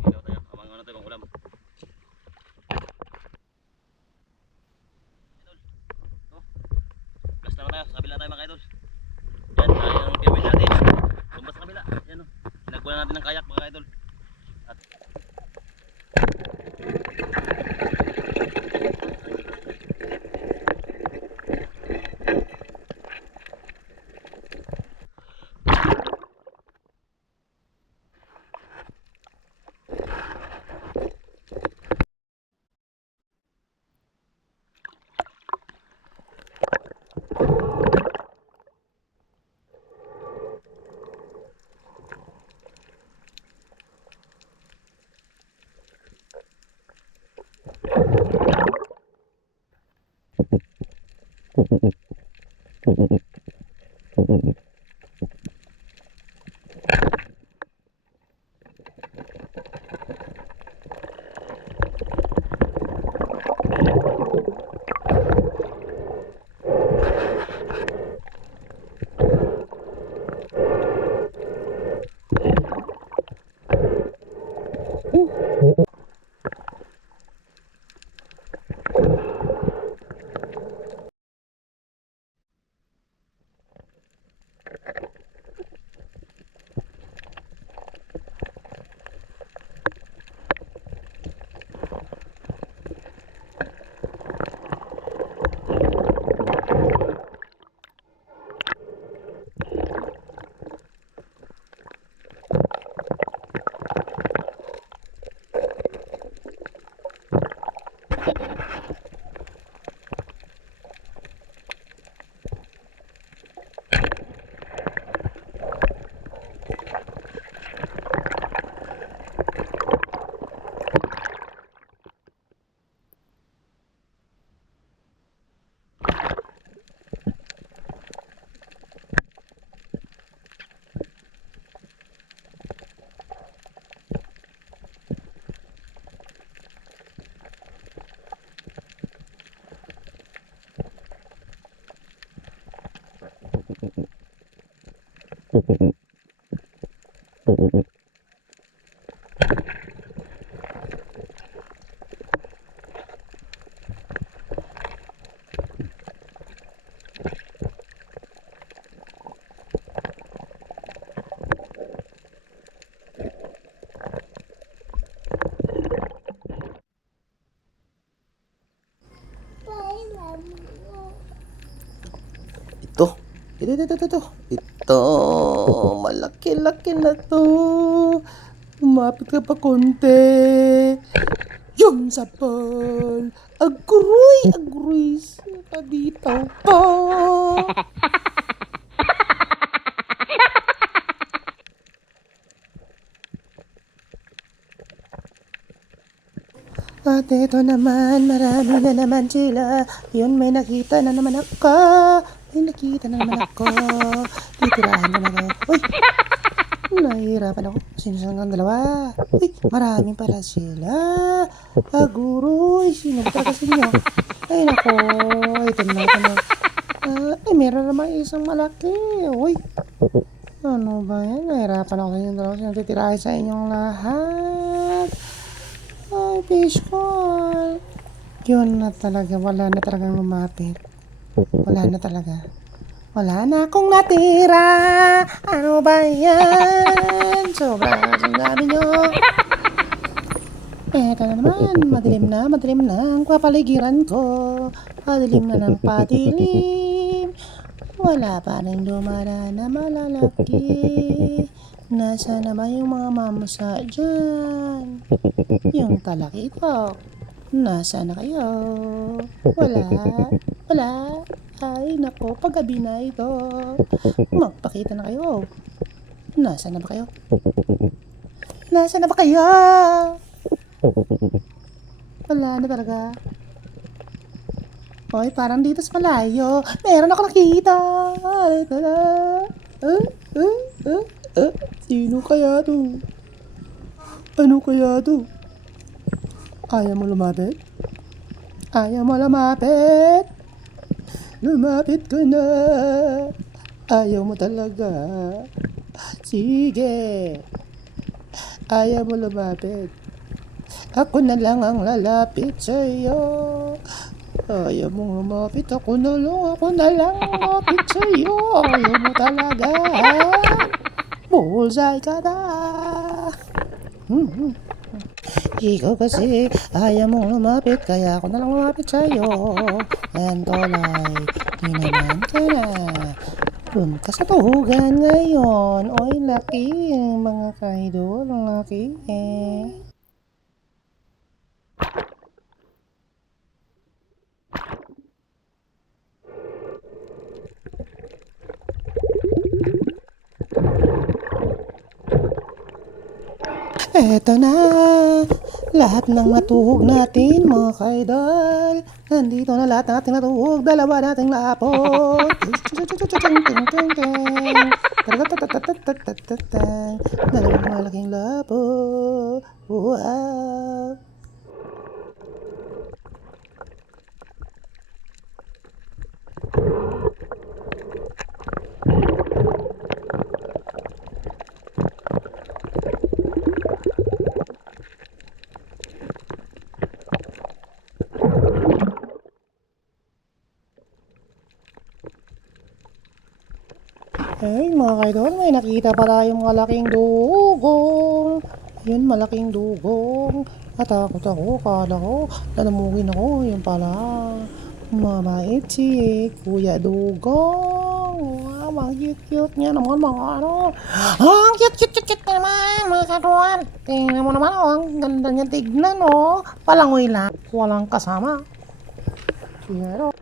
Ilaw tayo. Amang ano tayo pang ulam. Oh, blast na tayo. Sa kabila tayo mga idol. Yan, yung pyramid natin. Tumba sa kabila. Yan o. Sinagpunan natin ng kayak mga idol. At ito. Ito. Malaki-laki na to. Umapit ka pa konti. Yung sapal. Agroy. Saka dito pa. At ito naman, marami na naman sila. Yun, may nakita na naman ako. Titirahan naman ako. Uy! Nahihirapan ako. Sino ang dalawa? Uy! Maraming para sila. Aguroy! Sino ba talaga sila? Ay nako! Ito na. Ay, meron naman isang malaki. Uy! Ano ba yan? Nahihirapan ako sa inyong dalawa. Sino titirahan sa inyong lahat? Ay, fish call. Yun na talaga. Wala na talagang lumapit. Wala na talaga. Wala na akong natira. Ano ba yan? Sobrang sinabi nyo. Eto na naman. Madilim na ang kapaligiran ko. Padilim na ng padilim. Wala pa rin dumaraan na malalaki. Nasaan na ba yung mga mamusa dyan? Yung talakitok. Nasaan na kayo? Wala. Ay, nako, paggabi na ito. Magpakita na kayo. Nasaan na ba kayo? Wala na talaga. Hoy, parang dito sa malayo. Meron ako nakita. Ito na. Sino kaya to? Ano kaya to? Ayaw mo lumapit? Lumapit ka na. Ayaw mo talaga. Sige. Ayaw mo lumapit. Ako na lang ang lalapit sa'yo. Ayaw mong lumapit. Ako na lang lumapit sa'yo. Ayaw mo talaga. Bullseye ka na. Ikaw kasi ayaw mong lumapit, kaya ako na lang lumapit sa'yo. And tolay, di naman ka na. Dun ka sa tuhugan ngayon. Oy, laki mga kaidol, ang laki eh. Eto na, lahat ng natuhog natin mga kaidol. Nandito na lahat ng ating natuhog, dalawa nating lapot. Dalawang malaking lapot. Wow. Ay, mga kaidol, may nakita pa tayong malaking dugong. Yun, malaking dugong. Natakot ako, kala ko, lalamugin ako. Yun pala, mabait si Kuya Dugong. Wow, ang cute-cute niya naman mga ano. Ang cute-cute naman mga kaidol. Tingnan mo naman, oh, ang ganda niya tignan, oh. Palangoy lang, walang kasama. Pero,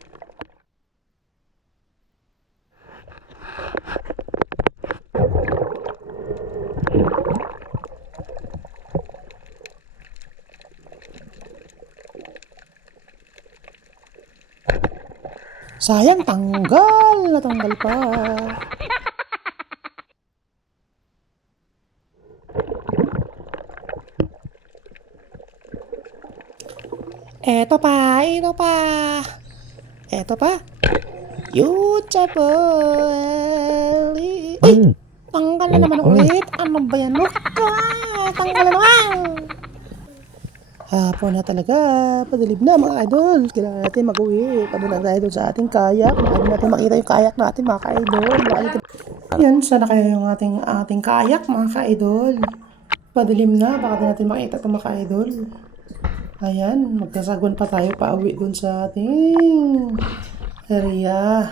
sayang, natanggal pa. Eto pa. Yuchabol. Ay, tanggal na naman ulit. Ano ba yan? Look, tanggal na naman. Hapon na talaga, padilib na mga idol. Kailangan natin mag-uwi. Padulang idol sa ating kayak. Baka natin makita yung kayak natin mga ka-idol. Yan, sana kaya yung ating kayak mga ka-idol. Padilim na, baka natin makita ito mga ka-idol. Ayan, magkasaguan pa tayo pauwi dun sa ating area.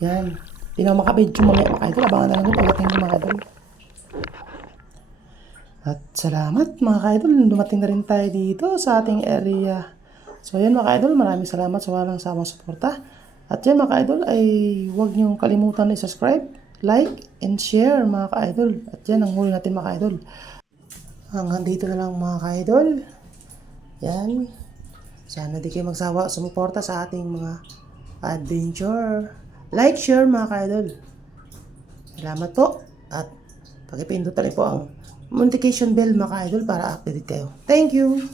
Yan, di na makabidyo mamaya mga ka-idol. Abangan na lang yung pagdating ng mga idol. At salamat mga ka-idol, dumating na rin tayo dito sa ating area. So yan mga ka-idol, maraming salamat sa walang samang suporta. At yan mga ka-idol ay huwag niyong kalimutan na i-subscribe, like, and share mga ka-idol. At yan ang huli natin mga ka-idol. Hanggang dito na lang mga ka-idol. Yan. Sana di kayo magsawa sumuporta sa ating mga adventure. Like, share mga ka-idol. Salamat po. At pag-ipindot tayo po ang notification bell mga ka-idol para update kayo. Thank you!